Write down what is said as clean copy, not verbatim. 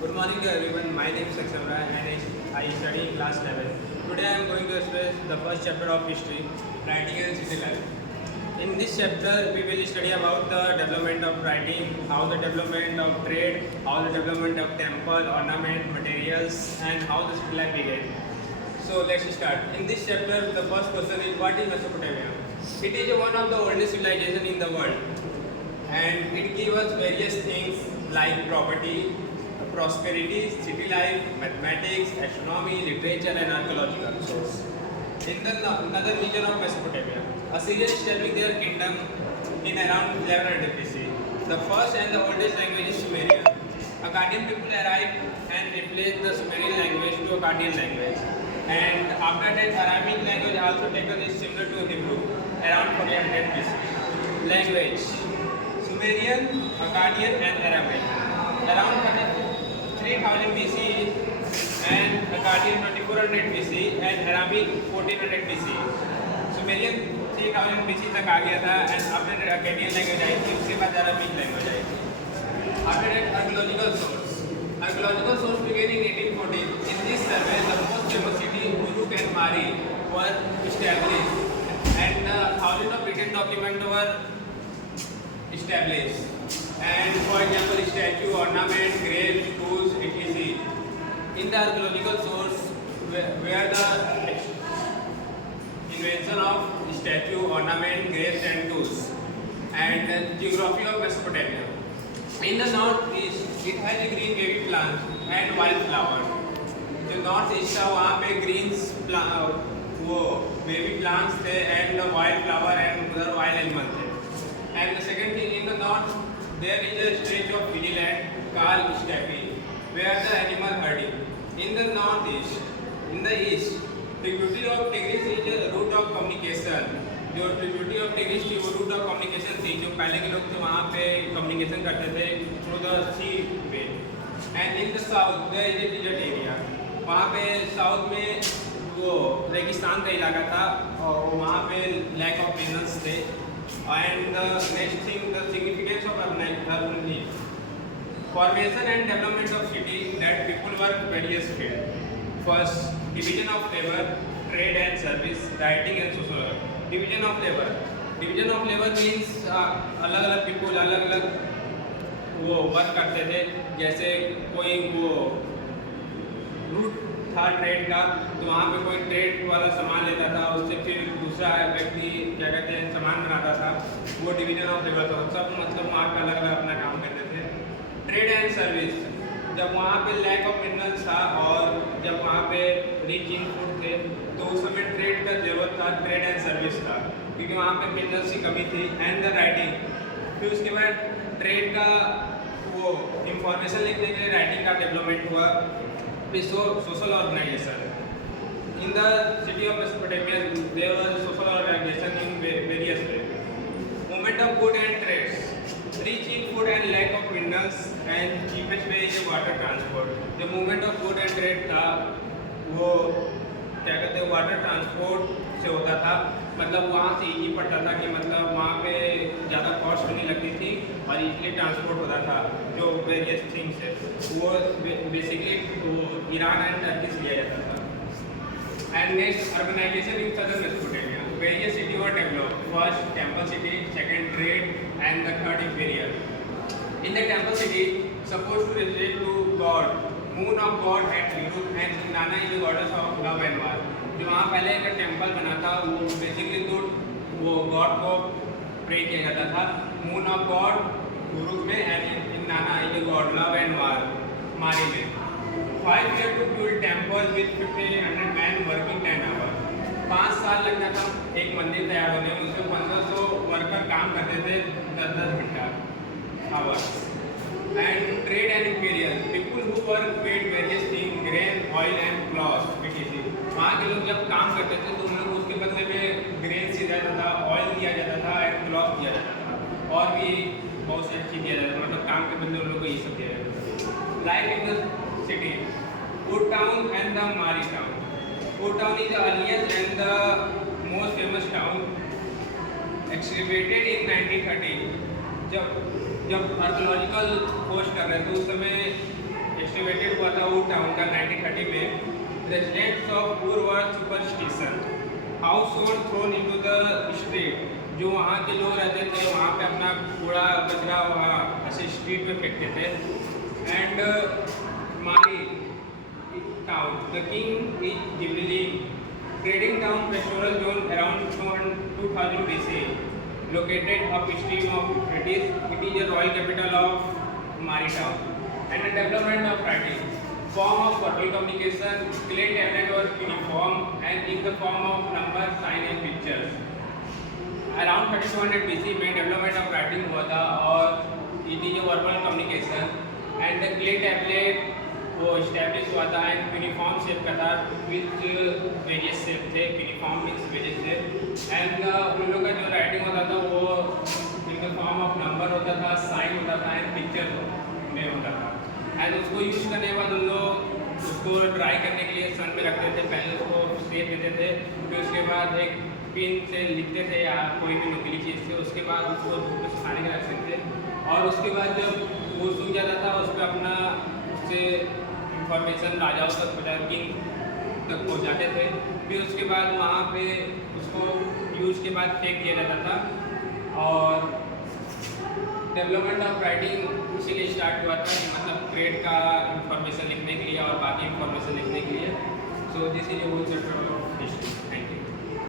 Good morning to everyone. My name is Saksam Rai and I study in class 11. Today I am going to express the first chapter of history, writing and city life. In this chapter, we will study about the development of writing, how the development of trade, how the development of temple, ornament, materials, and how the city life began. So let's start. In this chapter, the first question is what is Mesopotamia? It is one of the oldest civilization in the world, and it gives us various things like property, prosperity, city life, mathematics, astronomy, literature, and archaeological source. In the northern region of Mesopotamia, Assyrians established their kingdom in around 1100 BC. The first and the oldest language is Sumerian. Akkadian people arrived and replaced the Sumerian language to Akkadian language. And after that, Aramic language also taken is similar to Hebrew, around 400 BC. Language: Sumerian, Akkadian, and Aramaic. Around 3000 BC and Akkadian 2400 BC and Aramaic 1400 BC. Sumerian 3000 BC तक आ गया था and after that Akkadian language आई थी, उसके बाद Aramaic language आई थी. After that archaeological source. Archaeological source began in 1814. In this survey, the most famous city Uruk and Mari were established and thousands of written documents were established. And for example, statue, ornament, graves, tools, etc. In the archaeological source, where the invention of statue, ornament, graves, and tools, and geography of Mesopotamia. In the northeast, it has green wavy plants and wildflower. जो north east था वहाँ पे greens वो baby plants थे and wild flower and other wild animal थे. And the second thing in the north there is a stretch of hilly land called steppe where the animal herding. In the northeast, in the east, tributary of Tigris is a route of communication. जो tributary of Tigris थी वो route of communication थी, जो पहले के लोग थे वहाँ पे communication करते थे through the sea way. And in the south there is a desert area. वहाँ पे साउथ में वो रेगिस्तान का इलाका था और वहाँ पे lack of minerals थे. And the next thing, the significance of urbanism, formation and development of city that people work various fields. First, division of labor, trade and service, writing and social work. Division of labor. Division of labor means अलग-अलग people अलग-अलग वो work करते थे. जैसे कोई वो root था trade का, तो वहाँ पे कोई ट्रेड वाला सामान लेता था, उससे फिर दूसरा व्यक्ति क्या कहते हैं सामान बनाता था. वो डिवीजन ऑफ लेबर था. सब मतलब वहाँ पे अलग अलग अपना काम करते थे. ट्रेड एंड सर्विस, जब वहाँ पे लैक ऑफ मिनरल्स था और जब वहाँ पे रिच इन फूड थे तो उस समय ट्रेड का जरूरत था, ट्रेड एंड सर्विस था क्योंकि वहाँ पे मिनरल्स की कमी थी. एंड द राइटिंग, फिर उसके बाद ट्रेड का वो इंफॉर्मेशन लिखने के लिए राइटिंग का डेवलपमेंट हुआ. Social organization. In the city of Mesopotamia, there was social organization in various ways. Movement of goods and trades. Rich in food and lack of minerals, and cheapest way is water transport. The movement of goods and trade था वो क्या कहते हैं water transport से होता था. मतलब वहाँ से इजी पड़ता था कि मतलब वहाँ पे ज़्यादा कॉस्ट नहीं लगती थी और इजीली ट्रांसपोर्ट होता था. जो वेरियस थिंग्स है वो बेसिकली वो ईरान एंड टर्की से लिया जाता था. And next urbanisation in southern Mesopotamia. Various city were develop. First temple city, second trade and the third imperial. In the temple city suppose to relate to god, moon of god at Europe and Nana is the goddess of love and war. जो वहाँ पहले एक temple बना था वो basically तो वो God को प्रे किया जाता था. मून ऑफ गॉड यूरोप में and in Nana is the God love and वार मारी में. 5 years to build temple with 1500 men working 10 hours. 5 साल लगता था एक मंदिर तैयार होने में. उसमें 1500 वर्कर काम करते थे 10-10 घंटा hours. And trade and imperial, people who work paid various things, grain, oil and cloth, etc. वहाँ के लोग जब काम करते थे तो उन लोग उसके बदले में ग्रेन दिया जाता था, ऑयल दिया जाता था एंड क्लॉथ दिया जाता था और भी बहुत सी चीज़ दिया जाता था. मतलब काम के बदले उन लोग को ये सब दिया जाता था. Life in the city, Wood Town and the Mari Town. Wood Town is the earliest and the most famous town, excavated in 1930. जब आर्कोलॉजिकल खोज कर रहे थे उस समय estimate residents of Ur were superstition. Household thrown into the street. जो वहाँ के लोग रहते थे वहाँ पे अपना कूड़ा कचरा वहाँ ऐसे स्ट्रीट पे फेंकते थे. And Mari town, the king is Ghibli, trading town pastoral zone around 2000 BC, located upstream of Euphrates. It is a royal capital of Mari town. And the development of writing, form of verbal communication, clay tablet was uniform and in the form of number, sign and pictures. Around 3200 BC में development of writing हुआ था और it is a verbal communication and the clay tablet वो establish हुआ था and uniform shape का था with various shape थे uniform means various shape and उन लोगों का जो writing होता था वो in the form of number होता था, sign होता था and picture में होता था. एंड उसको यूज करने के बाद उन लोग उसको ड्राई करने के लिए सन में रखते थे. पहले उसको सेक देते थे, फिर उसके बाद एक पिन से लिखते थे या कोई भी नुकीली चीज़ से. उसके बाद उसको धूप में सुखाने के रख सकते थे और उसके बाद जब वो सूख जाता था उस पर अपना उससे इंफॉर्मेशन राजाओं तक पहुँचा, किंग तक पहुँचाते थे. फिर उसके बाद वहाँ पे उसको यूज के बाद फेंक दिया जाता था. और डेवलपमेंट ऑफ राइटिंग इसीलिए स्टार्ट हुआ था कि मतलब ट्रेड का इंफॉर्मेशन लिखने के लिए और बाकी इंफॉर्मेशन लिखने के लिए. So this is a whole chapter of history.